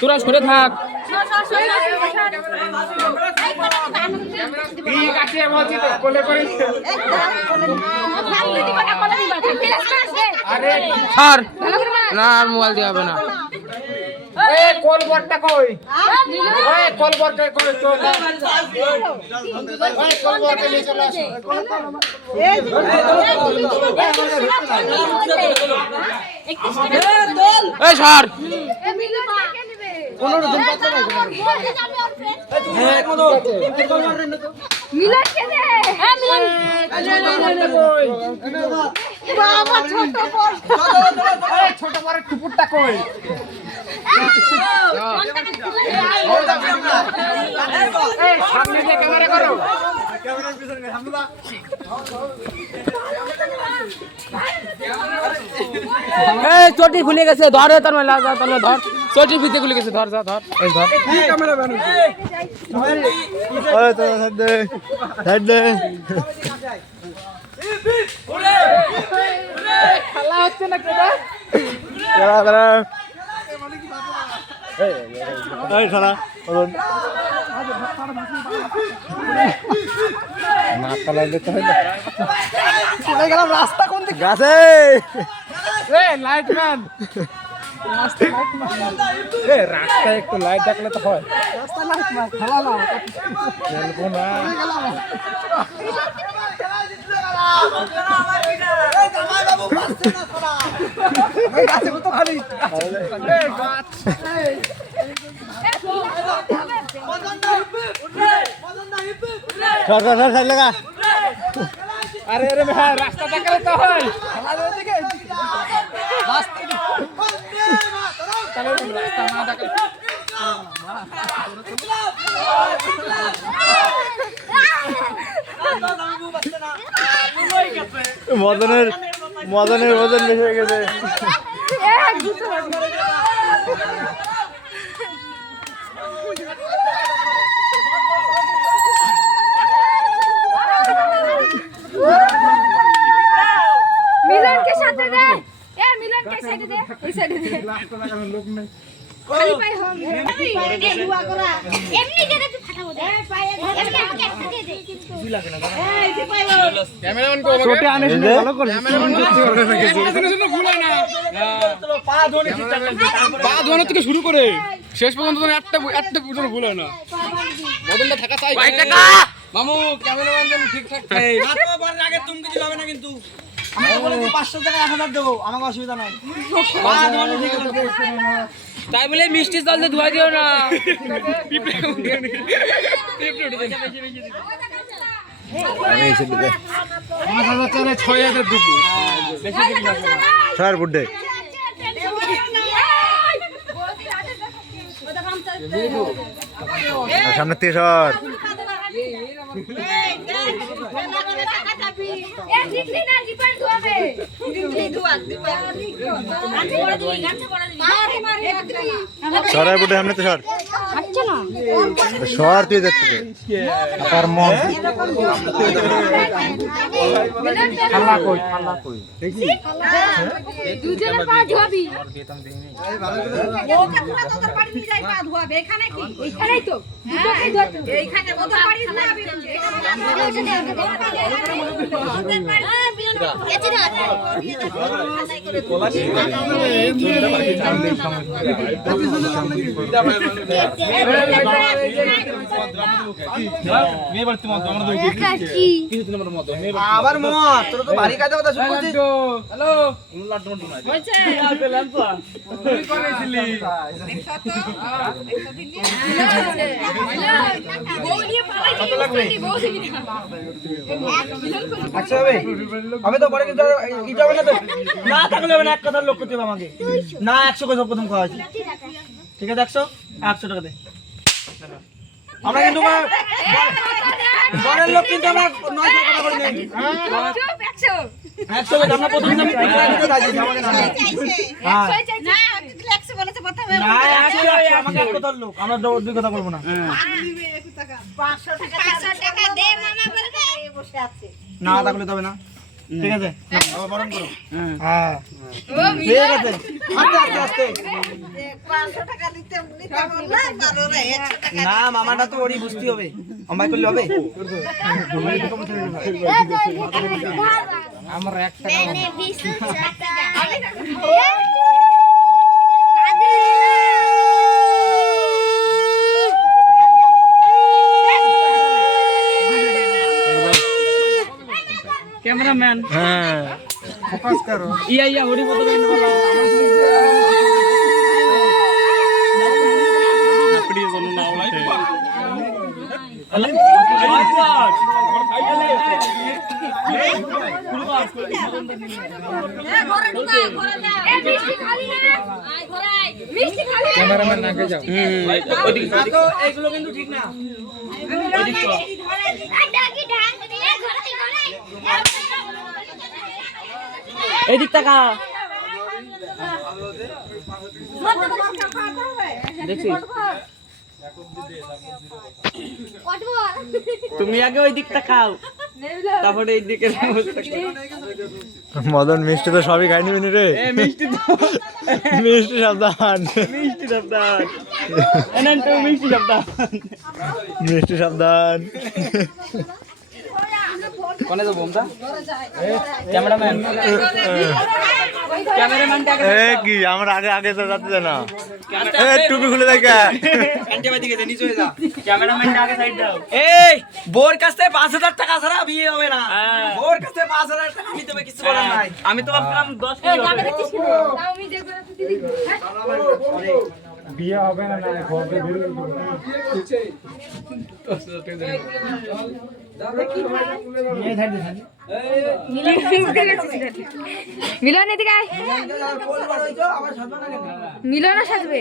তোরা সরে থাক। ঠিক আছে বলছি তো কোলে করে স্যার না আর মোবাইল দিয়ে হবে না। কোল বড়টা কই? ওই কোল বড়টা কই তো ওই কোল বড়টা নিয়ে চলে আসো। এই স্যার 15 দিন পাতলা নাই মিলন কে দে হ্যাঁ মিলন কই বাবা ছোট বড় টুপুরটা কই? এই সামনে দিয়ে ক্যামেরা করো। ক্যামেরার পিছনে সামনে দা। এই চটি খুলে গেছে ধরে তোর মেলা যা তোর ধর চটি ভিতরে খুলে গেছে ধর যা ধর এই ধর কি ক্যামেরা বানাই? ওই তো সাইড দে সাইড দে। খেলা হচ্ছে না কেডা? খেলা খেলা এই খেলা বলুন না খেলা দিতে হয় না। চলে গেলাম রাস্তা কোন দিকে গাছে? এ লাইটম্যান রাস্তা লাইটম্যান এ রাস্তায় একটু লাইট দেখলে তো হয়। রাস্তা লাইটম্যান খেলা না খেলবো না। গাছে কত খালি আরে আরে ভাই রাস্তা দেখালে তো হয়। রাস্তা না দেখালে মদনের ওজন বেশি হয়ে গেছে। মিলনকে সাথে দে এ মিলনকে সাইডে দে এই সাইডে দে রাস্তা দেখানোর লোক নেই। খালি পাই হোম এমনি দুয়া করা এমনি করে তুই ফাটাবো দে পায়ে এমনি আমাকে একটা দে দে তুই লাগে না এই যে পাই ক্যামেরাম্যান কো আমাকে ছোটে আনিস না ভালো করে ক্যামেরাম্যান শুনে ভুলে না পা ধোয়ানো থেকে শুরু করে শেষ পর্যন্ত তো একটা পর্যন্ত ভুল হয় না। বদনটা থাকা চাই ভাই টাকা মামু ক্যামেরাম্যান যেন ঠিকঠাক থাকে। মাত্র বার আগে তুমি কিছু হবে না কিন্তু আমি বলে 500 টাকা 1000 দেব আমার অসুবিধা নাই। তাই বলে মিষ্টি জল দিয়ে ধোয়া দিও না। পিঁপড়ে উঠে আমি এসে দিতে 5000 চালে 6000 দিবি বেশি দিবি না স্যার বুড্ডে সামনে থেকে সর সরাই বুড্ডে সামনে তো সর সর তুই যাচ্ছে তার মন ঠান্ডা কই দেখি দুজনের পা ধোয়াবি ওকে পুরো তোদের বাড়ি নিয়ে যাই পা ধোয়াবে এখানে কি এইখানেই তো দুটোকেই ধরতে হবে। এইখানে ওদের বাড়ি ধোয়াবি আবার মামা তোর তো বাড়ি কাজে কথা শুরু করছিস। হ্যালো হয়েছে তুই করেছিলি বউ নিয়ে পালাই বউ দিবি না আচ্ছা হবে আমি তো পরে কিন্তু কি যাবে না তো না থাকলে হবে না এক কথার লোক করতে হবে আমাকে না 100 কথা প্রথম খাওয়া আছে ঠিক আছে 100 টাকা দে আমরা কিন্তু বড়ের লোক কিন্তু আমরা 900 টাকা করে নেই চুপ 100 100 গজ আমরা প্রথম দাম ঠিক রাখতে চাইছি আমাকে না হ্যাঁ না তুই দিলে 100 বলেছে প্রথমে না 100 আমাকে এক কথার লোক আমরা দুই কথা বলবো না 500 টাকা দে মামা বলবে বসে আছে না তাহলে তবে না ঠিক আছে আবার বরণ করো হ্যাঁ ঠিক আছে আস্তে আস্তে 500 টাকা দিতে বললে মারো রে 100 টাকা না মামাটা তো ওরই বুঝতে হবে আমায় করলে হবে আমার 1 টাকা मैंने 20 টাকা ক্যামেরাম্যান হ্যাঁ ফোকাস করো ইয়া হরি বলতে দেন বলা আপনি বলো না ওলাই ঘরে ঢুকা ঘরে যা এ মিষ্টি খালি না আয় ঘরাই মিষ্টি খালি না ক্যামেরাম্যান আগে যাও তো এগুলো কিন্তু ঠিক না আড্ডা কি ঢাক দিয়ে ঘরাই ঘরাই এদিক টাকা দেখছি কটবল তুমি আগে ওই দিকটা খাও তারপরে এই দিকে মদন মিষ্টি তো সবই খাই নিবি রে মিষ্টি মিষ্টি সাবধান মিষ্টি সাবধান এনেন তো মিষ্টি সাবধান মিষ্টি সাবধান কোনে তো বোমটা ক্যামেরাম্যান ক্যামেরাম্যানটা এ কি আমরা আগে আগে তো যাচ্ছে না এ টুপি খুলে দেখা ক্যান্টিবাদি কে নিচে হয়ে যা ক্যামেরাম্যানটা আগে সাইড দাও এই বোর কাছে 5000 টাকা ছাড়া বিয়ে হবে না বোর কাছে 5000 টাকা নিতে হবে কিছু বলার নাই আমি তো ভাবলাম 10 কিলো হবে আমি দেখব না দিদি বিয়ে হবে না না ঘরে বেরিয়ে মিলন এদিকে আয়। মিলনও সাজবে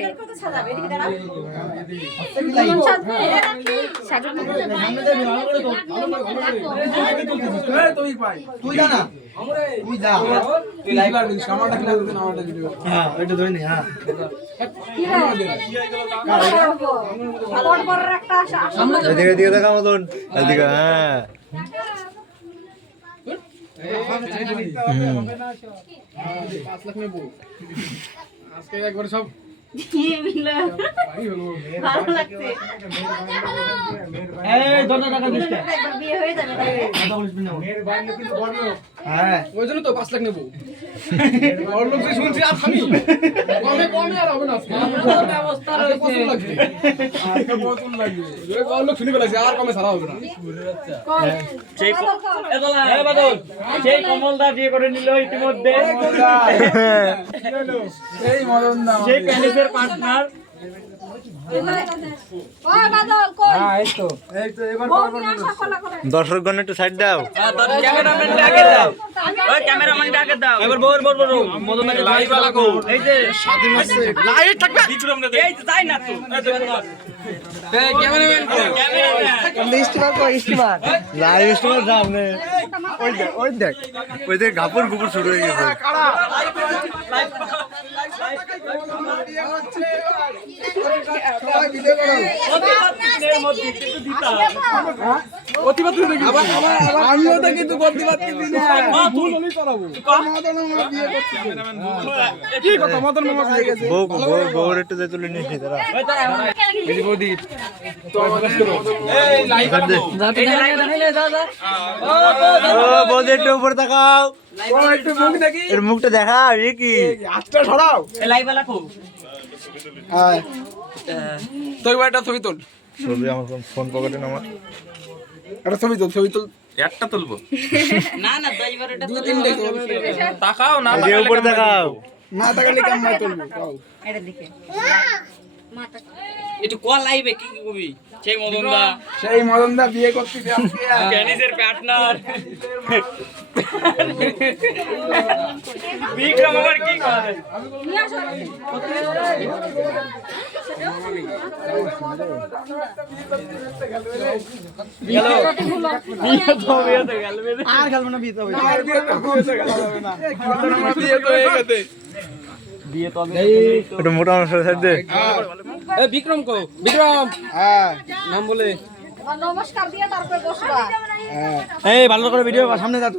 তুই যা না তুই যা তুই লাইভ আর সামানটা কিনা দিতে না আমারটা ভিডিও হ্যাঁ ওইটা ধরে নি হ্যাঁ এদিকে এদিকে দেখা মতন এদিকে হ্যাঁ আজকে একবার সব ভালো লাগছে এই 10 টাকা দিস একবার বিয়ে হয়ে যাবে হ্যাঁ ওই জন্য তো 5 লাখ নেবো বড় লোক যে শুনছি আর আমি কমে আর হবে না ব্যবস্থা রয়েছে আজকে কতন লাগবে যে বড় লোক শুনে ফেলেছে আর কমে ছাড়া হবে না সেই এই বাদল সেই কমলদা বিয়ে করে নিল ইতিমধ্যে এই মদন দা সেই প্যালেসের পার্টনার ওই বাদল কই হ্যাঁ এই তো এবার দর্শকগণ একটু সাইড দাও ক্যামেরাম্যানটা আগে দাও ওই ক্যামেরাম্যানটা আগে দাও এবার বল মদন ভাই লাইভ লাগো এই যে স্বাধীন আছে লাইট থাকবে বিক্রম না এই যে যাই না তো এই ক্যামেরাম্যান লাইভ স্ট্রিমার সামনে ওই দেখ ওই দেখ ঘাপড় গুপুর শুরু হয়ে গেছে সবাই ভিডিও করো প্রতিবাদ করে দেখি আমিও তো কিন্তু করতে পারছি না ভুল হলেই করাবো মদন মামা বিয়ে করছে কি কথা মদন মামা হয়ে গেছে বউর একটু যে তুলে নিয়ে তারা এই বৌদি তো এই লাইভ করো এই যে লাইভ দেখাইলে দাও দাও ও বউদের একটু উপরে তাকাও ও একটু মুখ দেখি এর মুখটা দেখা এ কি আজটা ছড়াও এই লাইভ লাগো হ্যাঁ তো এবার একটা ছবি তোল ছবি আমার ফোন পকেটে নামা একটা ছবি তোল একটা তুলবো না না দইবার এটা দুই তিনটে তাকাও না এই যে উপরে তাকাও না তাকালে কেমন তুলবো এটা দিকে একটু কল লাইভে কি কবি সেই মদনদা বিয়ে করতেছে আজকে টেনিসের পার্টনার বিক্রম আবার কি করে আর খেলবো না বিয়ে তো হবে আর বিয়ে তো হয়েছে গেল না আমার বিয়ে তো হয়ে গেছে একটু মোটা মানুষের সাইড দে এ বিক্রম কো বিক্রম হ্যাঁ নাম বলে নমস্কার দিয়ে তারপরে বসবা এই ভালো করে ভিডিও সামনে যা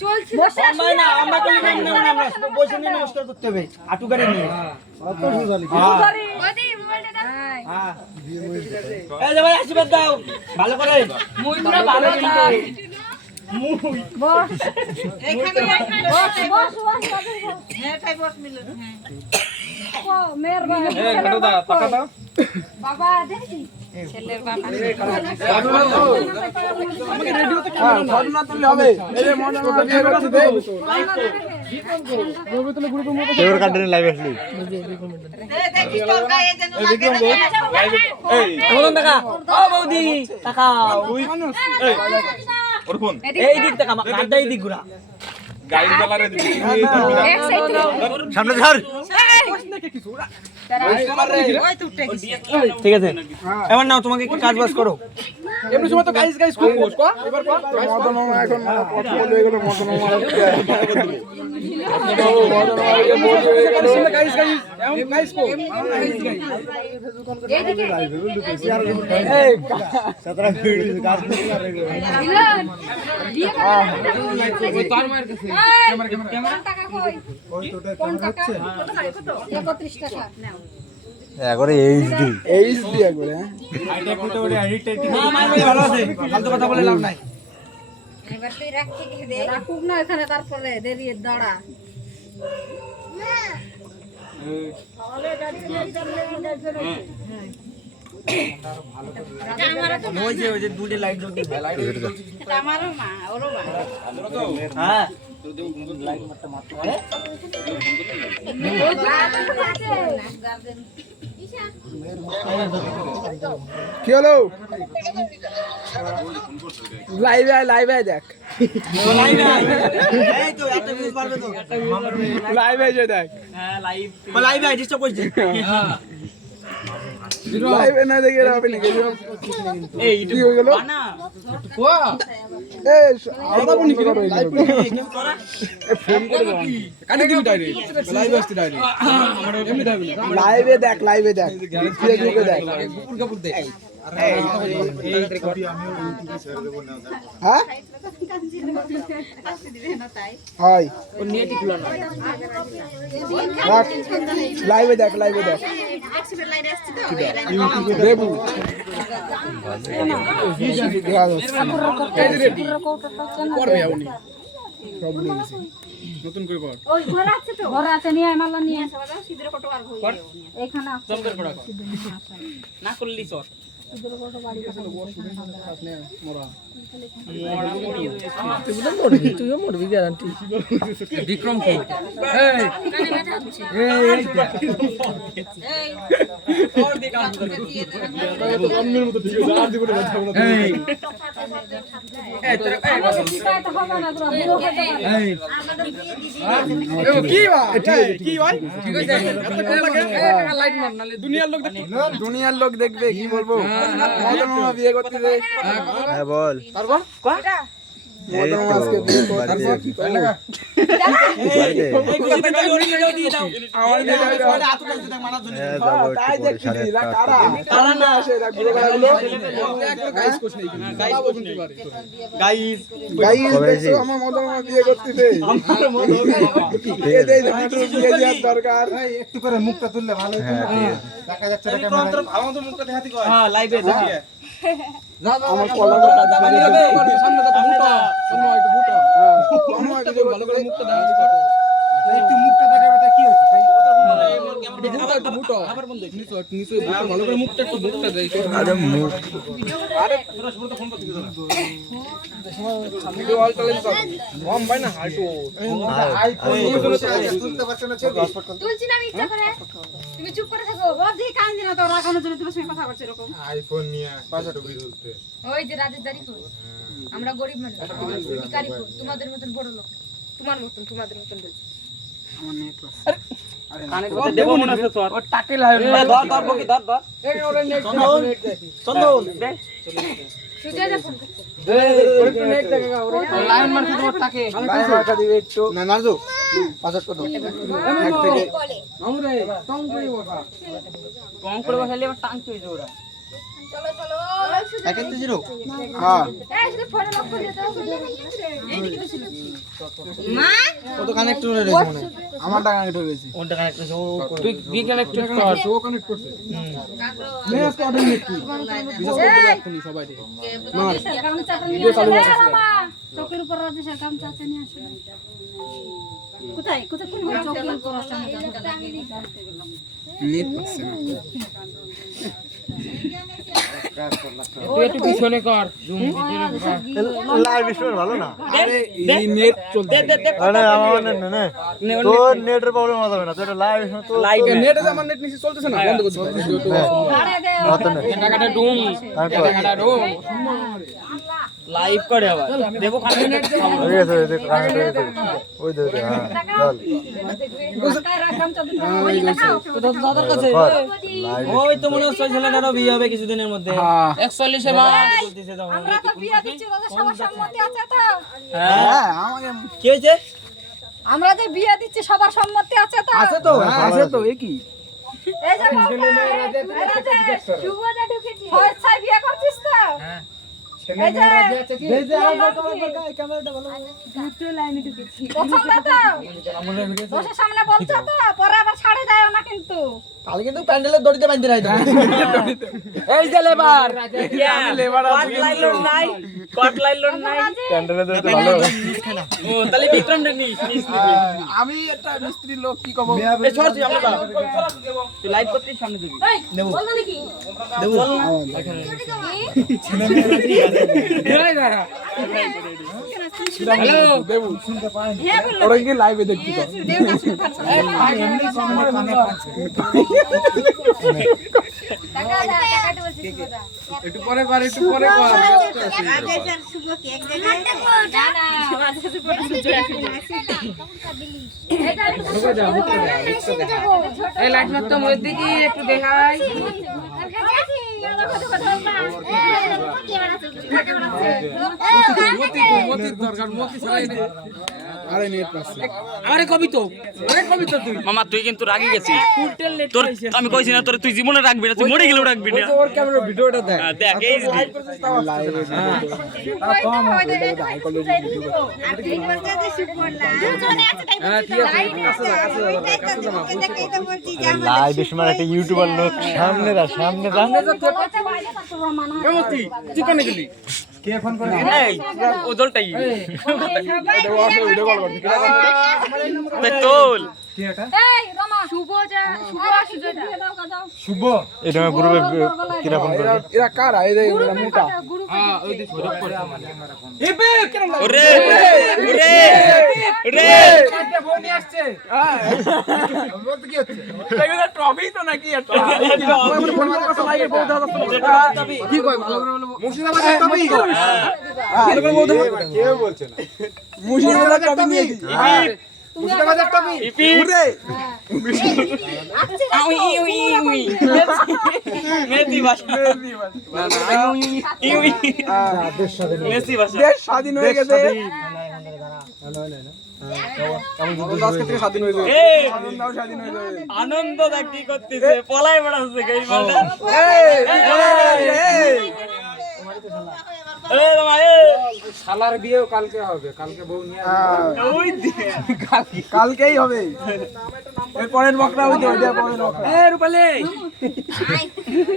তুই ভাই না আমরা কলি না আমরা বসে নিয়ে নমস্কার করতে হবে আটু করে নিয়ে হ্যাঁ এই যে ভাই আশীর্বাদ দাও ভালো করে মুই পুরো ভালো থাক বাবা দেখি ছেলের বাবা ঘটনা তুললে হবে এই যে মদনদা বিয়ে করতেছে এবার কান্ট্রি লাইভ আসলি দেখিস তোর গায়ে যেন লাগে মদন টাকা ও বৌদি টাকা ওর ফোন এই দিক টাকা কাটটা এই দিক ঘুরা গাইড বালারে দিবি এক সাইড সামনে ধর ঠিক আছে এবার নাও তোমাকে একটু কাজ বাজ করো এমনি সময় তো গাইস গাইস খুব কোস কো এবার কো মদন মামা এখন কথা বলে গেল মদন মামা গাইস গাইস এমন গাইস কো এইদিকে এই সতরা ভিডিও কাজ করতে পারে মিলন বিয়ে করে তার মার কাছে ক্যামেরা টাকা কই কোন টাকা 31 টাকা নাও একবারে এইচডি এইচ দিয়া করে না মাই ভাই ভালো আছে ফালতু কথা বলে লাভ নাই এবার তুই রাখছি দে রাখুক না এখানে তারপরে দেরি দাঁড়া ওই যে দুটো লাইট জ্বলছে আমারও মা ওরও মা হ্যাঁ কি হলো লাইভে দেখ এই তো একটা ভিউজ বাড়বে তো লাইভে যে দেখ লাইভ আই ডিস্টার্ব করছে লাইভে না দেখে হবে নাকি এই কি হয়ে গেল না এই আলাদা বনি কি করে এ ফোন করে দাও কানে দিবি ডাইরেক্ট লাইভে আসতে ডাইরেক্ট এমনি যাবে লাইভে দেখ ফেসবুকে দেখ কুকুর কাপুর দেখ হ্যাঁ হয় ও নিয়ে ঠিক হলো না লাইভে দেখ এক্সিডেন্ট লাইনে আসছে তো দেবু করবে উনি সব নিয়েছে নতুন করে কর ওই ঘর আছে তো ঘর আছে নিয়ে মালা নিয়ে আসা সিদ্ধর কত আর হই এখানে না করলি সর বিক্রম কো দুনিয়ার লোক দেখবে কি বলবো মদন মামা বিয়ে করতেছে হ্যাঁ বল তারপর মদন মামা আজকে বিয়ে করতেছে তারপর কি করলো তাই দেখছি না কারা না আসে এরা ঘুরে বেড়াগুলো গাইস কোচ নেই গাইস কোচ নেই গাইস দেখছো আমার মদন মামা বিয়ে করতেছে বিয়ে দেই বিয়ে দেওয়ার দরকার একটু করে মুখটা তুললে ভালো হতো দেখা যাচ্ছে আমাদের মুখটা দেখাতে কয় হ্যাঁ লাইভে দেখি আমার কলাটা জানি হবে সামনে যত মুটা তোমরা একটু মুটা আমার ভিডিও ভালো করে মুখটা দেখা দিও একটু মুখটা দেখাবে তা কি হচ্ছে মুটো আবার বন্ধ নিচে নিচে ভালো করে মুখটা একটু মুখটা দেই আরে মুখ ভিডিও অল চলে সব কম ভাই না হাইটো তুলছি না আমি ইচ্ছা করে তুমি চুপ করে থাকো বদি কান্দি না তো রাখানোর জন্য তোমার সঙ্গে কথা বলছে এরকম আইফোন নিয়ে পাঁচটা ছবি তুলতে ওই যে রাজেশদারি কর আমরা গরিব মানুষ ভিখারি কর তোমাদের মতন বড় লোক তোমার মতন তোমাদের মতন বলছি দেব মনে আছে তোর ও টাকে লাইন ধর ধর বকি ধর ধর চন্দন দে সুজয় যা ফোন লাইন মারতে তোমার টাকে না নারজু পাসওয়ার্ড কত আমরে টং করে বসা কম করে বসালে আবার টাং চলে ওরা চলো চলো 110 হ্যাঁ এই শুধু ফটো লক করে দাও এইদিকে তো ছিল কত কানেক্ট হয়ে রয়েছে মনে আমারটা কানেক্ট হয়ে গেছে কোনটা কানেক্ট আছে ও তুই বি কানেক্টেড কর ও কানেক্ট করছে মেস কোঅর্ডিনেট কি বিশেষ করে এখনি সবাই দেখে মার গামছা নিয়ে আসো রামা চোখের উপর রাজেশের গামছা আছে নিয়ে আসো কোথায় কোথায় কোন চোখের উপর আছে নেট পাচ্ছে না তুই একটু পিছনে কর জুম লাইভ স্ট্রিম ভালো না আরে এই নেট চলতে আরে আমার নেট না তোর নেটের প্রবলেম হবে না তোর লাইভ স্ট্রিম তো লাইভ নেট আছে আমার নেট নিচে চলতেছে না বন্ধ করে দিতে আরে দে টাকাটা ডুম টাকাটা ডুম লাইভ করে আবার দেবো কানেক্ট হয়ে গেছে দেখ কানেক্ট হয়ে গেছে ওই দে হ্যাঁ চল গামছা দিতে ওই দেখাও তো দাদার কাছে লাইভ ওই তো মনে হচ্ছে ছেলেটারও বিয়ে হবে কিছুদিনের মধ্যে 41 এ মাস বলতেছে তো আমরা তো বিয়ে দিচ্ছি তাদের সবার সম্মতি আছে তো হ্যাঁ আমাকে কি হয়েছে আমরা যে বিয়ে দিচ্ছি সবার সম্মতি আছে তো আছে তো আছে তো এ কি এই যে শুভ যা ঢুকেছি হয় বিয়ে করছিস তো হ্যাঁ ছেলে মেয়েরা যে আছে কি এই যে আমার ক্যামেরাটা ভালো দুটো লাইনে ঢুকেছি পছন্দ তো বসে সামনে বলছো তো পরে আবার ছাড়ে যায় না কিন্তু কাল কিন্তু প্যান্ডেলের দড়িতে বাঁধতে রাইতো এই যে লেবার কট লাইলন নাই ক্যান্ডেলে দিতে ভালো ও তাহলে বিক্রম রে নিস আমি একটা মিস্ত্রি লোক কি কব এই সর তুই আমরা তুই লাইভ করতেই সামনে দিবি দেব বল না কি দেবো এই দাঁড়া হ্যালো দেবু হ্যাঁ বল ওরা কি লাইভে দেখবি তো দেব কাজ করছ টাকা টাকা বলছিস কথা একটু পরে কর একটু পরে কর রাজেশের শুভ কেক দেখাই না না রাজেশের ফটো সুজয় আসে এটা এই লাইট মারতে মোর দিকে একটু দেখাই মতির দরকার মতি ছাড়াই নেই আরে নেট পাচ্ছে আরে কবি তো তুই মামা তুই কিন্তু রাগি গেছিস তোর আমি কইছি না তোর তুই জীবনে রাখবি না তুই মরে গেলেও রাখবি না ওর ক্যামেরা ভিডিওটা দেখ দেখ এই যে আর তুই বলতে যে শুভ না দুজনে আছে তাই হ্যাঁ ঠিক আছে কাছে যা দেখাই তো বলছি যে লাইভ স্ট্রিমার একটা ইউটিউবার লোক সামনে দা মতি তুই কোনে গেলি এই ও দলটাই ভিডিও কল করবি তোল এই রমা শুভ সুজয় দাও শুভ এটা গ্রুপে কিরা ফোন করে এরা কারা এই যে মোটা গুরু হ্যাঁ ওই দিকে ছোট করে এবে কেন ওরে ওরে ওরে ফোন নিয়ে আসছে হ্যাঁ বলতে কি হচ্ছে এটা ট্রফি তো নাকি একটা আমরা ফোন মারার কথা লাগে বহুত ট্রফি কি কই ভালো করে বলবো মুর্শিদাবাদের ট্রফি ভালো করে বলতে কেউ বলছে না মুর্শিদাবাদের ট্রফি নিয়েছি মুর্শিদাবাদের ট্রফি উড়ে উই উই উই মেসি ভাষা না না উই দেশ স্বাধীন মেসি ভাষা দেশ স্বাধীন হয়ে গেছে আজকে থেকে স্বাধীন হয়ে যাবে এই আনন্দও স্বাধীন হয়ে যাবে আনন্দ দেখ কি করতেছে পলাই বেড়াচ্ছে এই মালটা এই রমা এই শালার বিয়েও কালকে হবে কালকে বউ নিয়ে ওই দিকে কালকেই হবে এর পরের বকরা হইতে ওইটা পরের বকরা এই রূপালি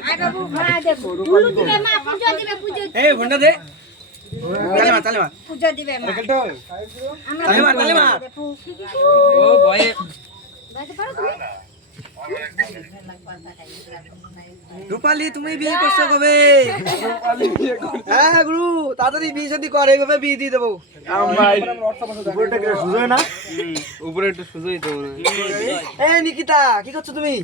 আই বাবু ভাড়া দেব ফুলু দিবে মা পূজা দিবে পূজা এই ঘন্টা দে তালে মার পূজা দিবে মা তালে মার ও ভয়ে দেখতে পারো তুমি রূপালী তুমি বিয়ে করছো কবে? হ্যাঁ গুরু তাড়াতাড়ি বিয়ে শাদী কর, এইভাবে বিয়ে দিয়ে দেবো। উপরে একটু সুযোগই তো এই নিকিতা কি করছো তুমি?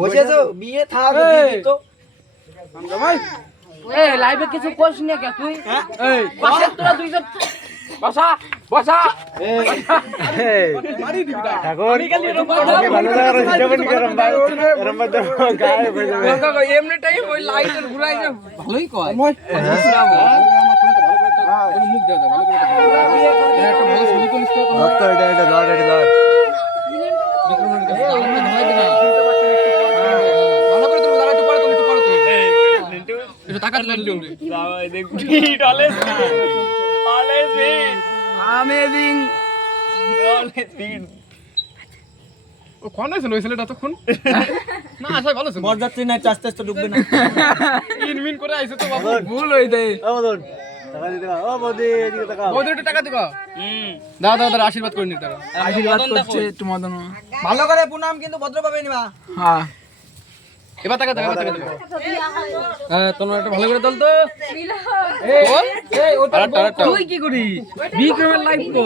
বসে আছো? বিয়ে থাক তো লাইভে কিছু কোশ নিয়ে কে তুই এই বাসা তোরা দুইজন বাসা বাসা মারি দিবি ঠাকুর আমি খালি এরকম ভালো লাগা যাবে নি গরম ভাই এরম মধ্যে গায়ে হয়ে যাবে কাকা এমনি টাইম ওই লাইটের ঘুরাইছে ভালোই কয় আমার ফোনে তো ভালো করে মুখ দাও ভালো করে একটা ভালো ছবি তুলিস তো তো এটা ধর বিক্রমের কাছে আমাকে ধরাই দিনা ভালো করে তুল দাঁড়া একটু পরে তুল একটু টাকা দিলে দিও দাও দেখ ডলার আমেজিং। ও কোন আছে লইছিল এটা তখন না আশা ভালো ছিল বরযাত্রী না আস্তে আস্তে ডুববে না। ইনমিন করে আইছে তো বাবু ভুল হই দেই ও বদন টাকা দিতে ও বদি এদিকে টাকা বদি একটু টাকা দিবা দাও দাও দাও আশীর্বাদ করে নি তারা আশীর্বাদ করছে একটু মদন। ভালো করে প্রণাম কিন্তু ভদ্রভাবে নিবা। হ্যাঁ এবার টাকা টাকা টাকা হ্যাঁ তোমরা একটু ভালো করে দল তো এই ওটা তুই কি করিস বিক্রমের লাইভ কো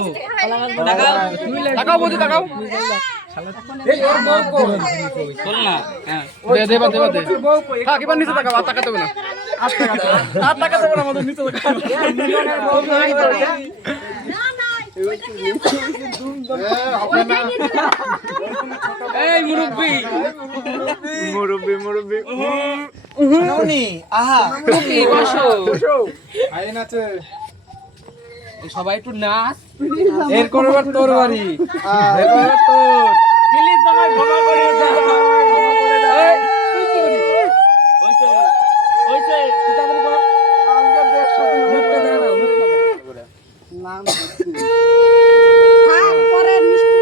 টাকাও বদি টাকাও এই ওর বউ কো বল না হ্যাঁ দে দে হ্যাঁ কি নিচে টাকা টাকা দেবে না আর টাকা দেবে না আমাদের নিচে টাকা মিলনের বউ নাই তো এই মুরব্বি ননি আহা কি বসো আইন আছে সবাই একটু নাচ এর করবার তোর বাড়ি এবার তোর প্লিজ আমায় ক্ষমা করে দাও এই তুই কি করিস ওইছে তুই তাড়াতাড়ি কর আমাকে দেখ সাথে মুখটা দে না মুখটা দে নাম থাক পরে মিষ্টি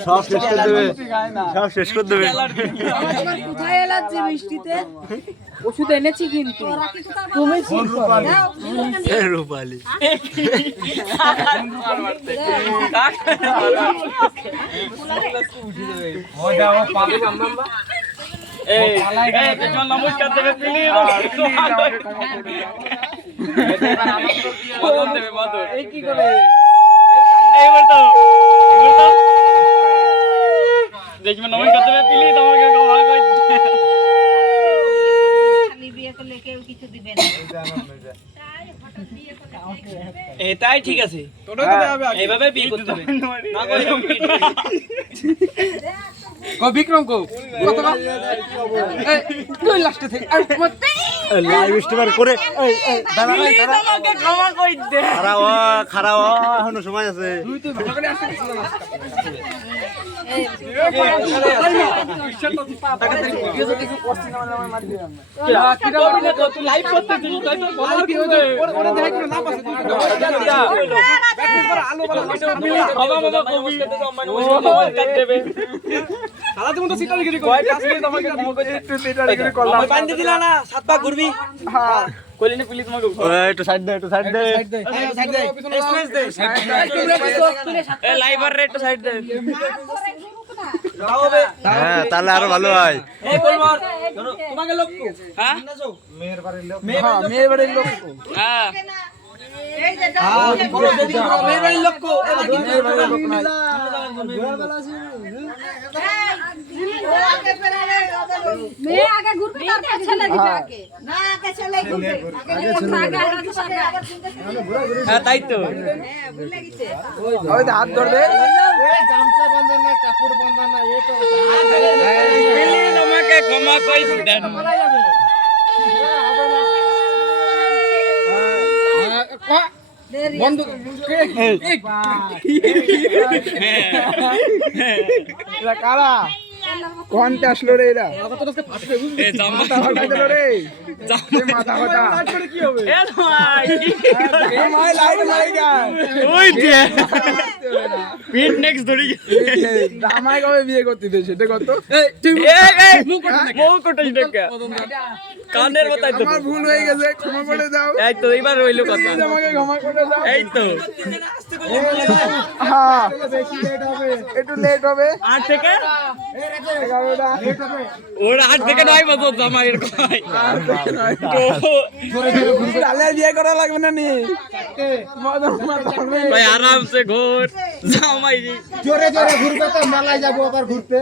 খাওয়া কোথায় এলাচ্ছে মিষ্টিতে ওষুধ এনেছি কিন্তু তুমি রূপালী নমস্কার দেবে এই কি করে দেখবেন নমস্কার দেবে প্লিজ আমাকে খালি বিয়ে করলে কেউ কিছু দিবে না। এটাই ঠিক আছে, এইভাবে বিয়ে করতে হবে। না করলে কো বিক্রম কো কত কো এই তুই লাস্টে থেকে লাইভ স্ট্রিমার করে এই দাঁড়া দাঁড়া আমাকে ক্ষমা কই দে খারাপ এখনো সময় আছে। তুই তো ভালো করে আসছিস না লাইভ করতে তুই তাই তো বল কি হচ্ছে ওরে দেখ না পাছে তুই প্র্যাকটিস করে আলো বালা বাবা বাবা কবি সম্মান দেবে সারা তুমি তো সিটারিগিরি কই কাশ্মীর তোমাকে ক্ষমা করে একটু সিটারিগিরি করলাম আমার বাইন্দে দিলা না, 7 ভাগ ঘুরবি। হ্যাঁ কইলিনি প্লিজ আমাকে একটু সাইড দে সাইড দে সাইড দে, স্পেস দে। এই লাইভার রে একটু সাইড দে দাও হবে। হ্যাঁ তাহলে আরো ভালো হয়। এই কলমার তোমাকে লোক কো? হ্যাঁ মেয়ের বাড়ির লোক। মেয়ের বাড়ির লোক হ্যাঁ এই যে হ্যাঁ, বলো যদি মেয়ের বাড়ির লোক কো? এবার কি মেয়ের বাড়ির লোক নাই। মেয়ে আগে ঘুরবে তারপর ছেলে দিবে আগে না আগে ছেলে ঘুরবে হ্যাঁ তাই তো হ্যাঁ ভুলে গেছে ওই যে হাত ধরবে প্লিজ আমাকে ক্ষমা কই দেন বন্ধু কারা কোনটা আসলো রে এরা এ জাম্বা মাথা ফাটাইলো রে মাথা ফাটা কি হবে এ ভাই এ মাই লাইট মারি গা ওই দে পিট নেক্সট ধরি জামাই কবে বিয়ে করতে দে সেটা কত এই মুখ কোটাই দেখা কানের মতো তো আমার ভুল হয়ে গেছে ক্ষমা করে দাও এই তো এবার হইলো কথা প্লিজ আমাকে ক্ষমা করে দাও এই তো হ্যাঁ একটু লেট হবে 8 থেকে 11টা ওর 8 থেকে 9 বছর জামাইয়ের কয় তাহলে বিয়ে করা লাগবে না নি মদন মারবে ভাই আরামসে ঘোর জামাই জোরে জোরে ঘুরবে তো মেলায় যাবো আবার ঘুরতে।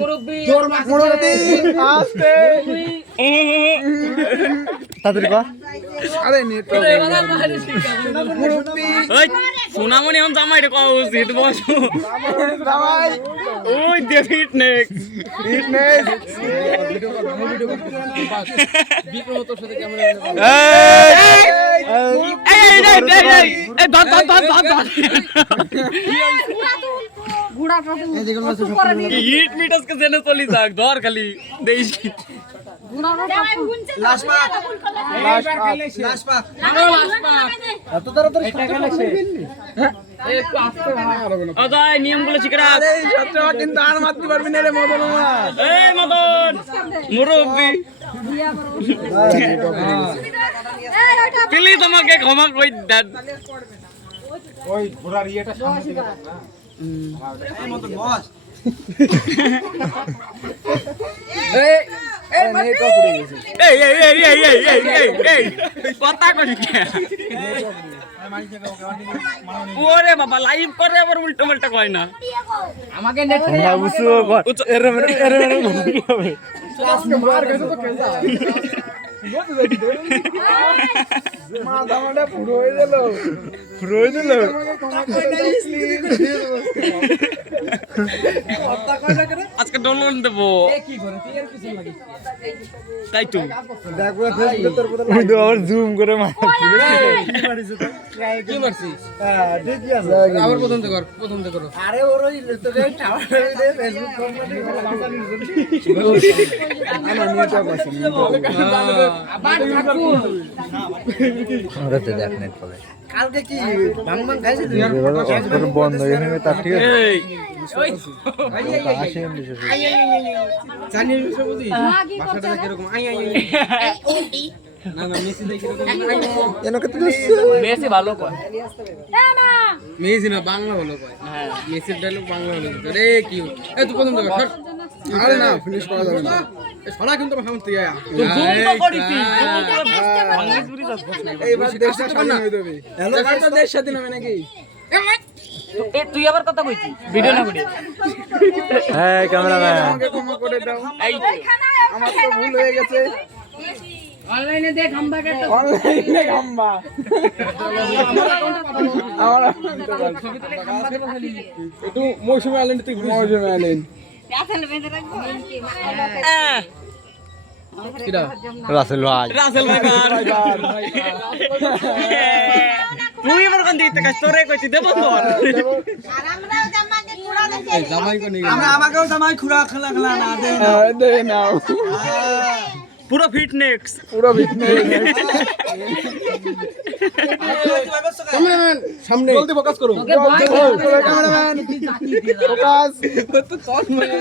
মুরব্বি আসতে তাড়াতাড়ি কর আরে নেট মুরব্বি ওই সোনামণি এখন জামাই রে কওয়া উচিত বসো সবাই ওই দে ফিটনেস ফিটনেস এই ধর গুড়া কত করে নি হিট মিটাসকে জেনে চলি যাক ধর খালি দেইস গুড়া জামাই গুনছে তো লাস্ট পাক। লাস্ট পাক এত তাড়াতাড়ি আদায় নিয়মগুলো শিখে রাখ এই সত্য কিন্তু আর মারতে পারবি না রে মদন মামা এই মদন মুরব্বি এই ওটা প্লিজ আমাকে ক্ষমা করে দেন ওই ঘোড়ার ইয়েটা সামনে থেকে রাখ না। বস এই এই নেট অফ হয়ে গেছে এই কথা কই ওরে বাবা লাইভ করে আবার উল্টো পাল্টা কয় না আমাকে না বুঝছো এরম হবে মার গেছে তো কেন মাথা মাথা পুরো হয়ে গেল আজকে ডলন দেবো তাই তো আবার জুম করে কি মারছিস ঠিকই আছে আবার প্রথম থেকে কর প্রথম থেকে করো আরে ওর ওই তোকে টাওয়ার দে ফেসবুক আমার নেট অফ আছে আবার ঠাকুর কালকে কি ভাঙ খাইছিস বন্ধ হয়ে গেছে তার ঠিক আছে। এই জানি সবুজি ভাষাটা কিরকম আই আই না না মেসি দেখি কিরকম এনকে তো মেসি ভালো কয় মেসি না বাংলা হলো কয় মেসির ডায়লগ বাংলা হলো রে কি এই তুই প্রথম থেকে শট আরে না ফিনিশ করা যাবে না এই ছড়া কিন্তু আমার সামনে থেকে আয়া তো জুম তো করিস এইবার দেশটা স্বাধীন হয়ে যাবে এবার তো দেশ স্বাধীন হবে নাকি তুই আবার কথা কইছিস ভিডিও না ভিডিও হ্যাঁ ক্যামেরাম্যান আমাকে ক্ষমা করে দাও এই আমার তো ভুল হয়ে গেছে অনলাইনে দেখ হামবাকে অনলাইনে গাম্বা আমার একটু মৌসুমী আইল্যান্ড তুই মৌসুমী আইল্যান্ড রাসেল বেঁধে রাখবো কিরা রাসেল ভাই রাসেল ভাই তুই এবার কোন দিতে কাজ তোরে কইছি দেব তো আর আমরাও জামাকে কুড়া দেখে জামাই কোনি আমাকেও জামাই খুরা খেলা খেলা না দে দে নাও পুরো ফিটনেস পুরো বিজনেস ক্যামেরাম্যান সামনে জলদি ফোকাস করো ক্যামেরাম্যান ফোকাস তো কত মানে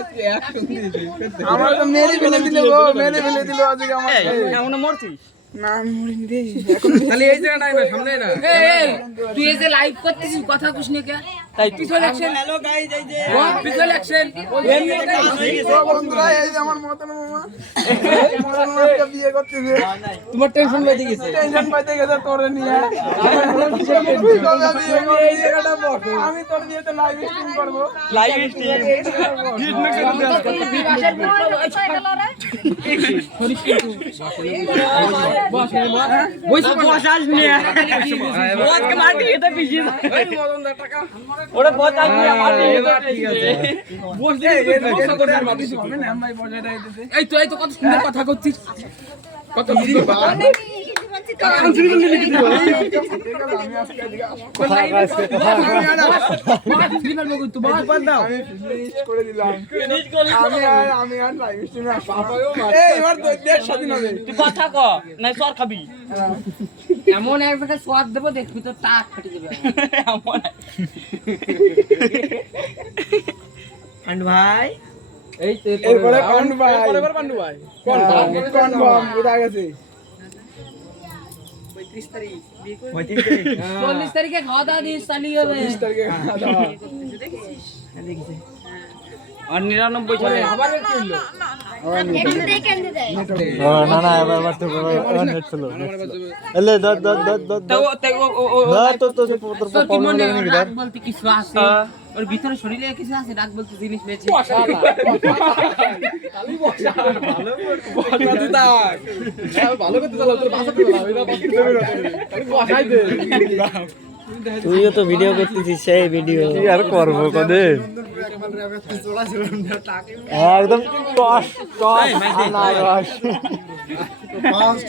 আমরা তো মেরে ফেলে দিল গো মেরে ফেলে দিল আজকে আমাকে এমন মরছিস না মরিনি রে এখন খালি এই জায়গা নাই না সামনে না তুই এই যে লাইভ করতেছিস কথা কুছ নে কে তাই পিছল অ্যাকশন হ্যালো গাইস এই যে পিছল অ্যাকশন বন্ধুরা এই যে আমার মদন মামা মদন মামাকে বিয়ে করতেছে তোমার টেনশন বেঁধে গেছে টেনশন পাইতে গেছে তোরে নিয়ে আমি তোর বিয়েতে লাইভ স্ট্রিম করবো লাইভ স্ট্রিম বসাস নিয়ে আজকে মাটি এটা পিছি মদন দা টাকা ওরে বসাস নিয়ে মাটি এই তো কত সুন্দর কথা করছিস কত সুন্দর কথা ক নাই সর খাবি এমন একটা স্বাদ দেবো দেখবি তো টাক ফেটে যাবে আন্ড ভাই এই তো এরপরে পান্ডু ভাই কনফার্ম উঠা গেছে 40 তারিখে খাওয়া দাওয়া দিস চালিয়ে হবে। আর 99 চলে আবার কি হলো একটু দেখে আনতে দেয় না না এবার তো নেট ছিল এলে দত তো তোর কি মনে রাগ বলতে কিছু আছে ওর ভিতরে শরীরে কিছু আছে রাগ বলতে জিনিস নেই খালি বসা ভালো দিতা ভালো করতে চালাও তোর বাসা তো চালাও এটা বাসা দেবে না খালি বসাই দে তুইও তো ভিডিও করতেছিস সেই ভিডিও কি আর করবো কদে একদম টস টস না রস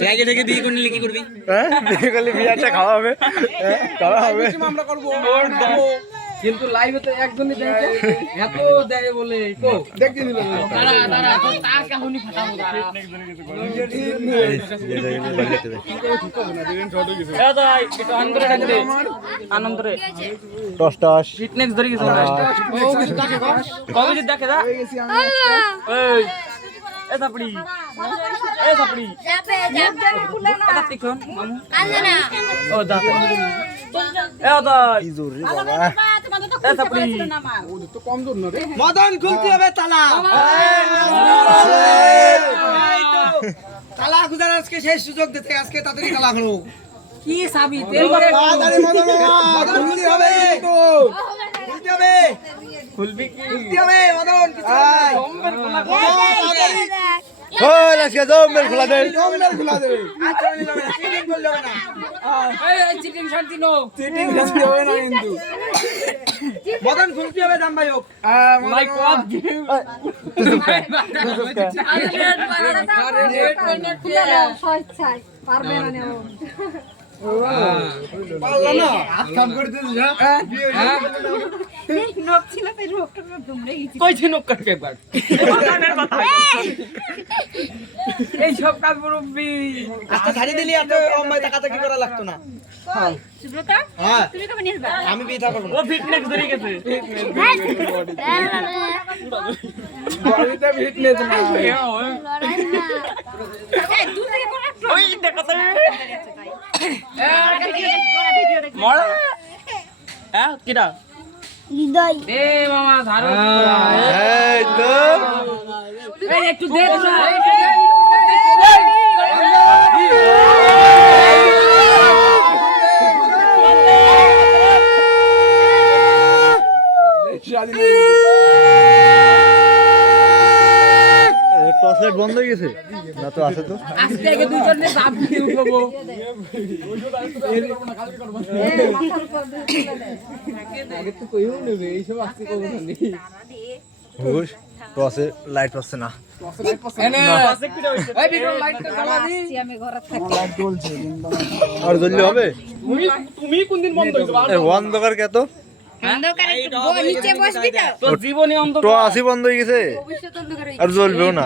লাগে থেকে দিয়ে কোন কি করবি হ্যাঁ দেখলি বিয়ারটা খাওয়া হবে খাওয়া হবে আমরা করব কিন্তু লাইভে তো একজনই দেয় এত দেয় বলে তো দেখি দিল দাঁড়া তো তার কাহিনী ফাটাবো দাঁড়া এ দাই একটু আনন্দ রে টস টস ফিটনেস ধরে গেছে কবে যদি দেখে দা এই এ থাপড়ি যাবে খুলে না এটা তিখন মামু কান্দে না ও দা এ দাই কি জোর রে বাবা তোমাদের তো এ থাপড়ি তো কম দূর না রে মদন খুলতে হবে তালা তালা খুঁজার আজকে সেই সুযোগ দিতে আজকে তাড়াতাড়ি তালা খুলো কি সাবি তেল তাড়াতাড়ি মদন খুলতে হবে খুলতে হবে খুলবি কি খুলতে হবে মদন কিছু ওই আজকে জম্বের খোলা দে খোলা দে আচ্ছা আমি যাবে না চিটিং করলে হবে না এই চিটিং শান্তি নো চিটিং করতে হবে না কিন্তু মদন খুলতে হবে দাম ভাই হোক মাই কত পারবে না নেও পারলা না হাত কাম করে দিছিস নখ ছিল তাই রোগটা দুমড়ে গেছে কইছে নক কাটবে একবার এই সব কাজ মুরব্বি আচ্ছা ছাড়ি দিলি এত অম্মাই টাকা কি করা লাগতো না সুব্রতা হ্যাঁ তুমি কবে নিয়ে আসবা আমি বিয়ে থাকবো না ও ফিটনেস ধরে গেছে বডিতে ফিটনেস না এই দূর থেকে কোন ওই দেখো তো মরা হ্যাঁ কিডা হৃদয় দে মামা ধারো এই তো এই একটু দে তো না টসলেট বন্ধ হয়ে গেছে না তো আছে তো আজকে আগে দুইজনে চাপ দিয়ে উঠবো আগে তো কইও নেবে এই সব আসছে কইও না ঘুষ টসে লাইট পাচ্ছে না এনে এই বিক্রম লাইটটা জ্বালা দি আমি ঘরে থাকি আর জ্বললে হবে তুমি কোন দিন বন্ধ হইছো অন্ধকার কে তো অন্ধকারে নিচে বসবি তো তোর জীবনে অন্ধকার তো আসি বন্ধ হয়ে গেছে ভবিষ্যৎ অন্ধকার আর জ্বলবেও না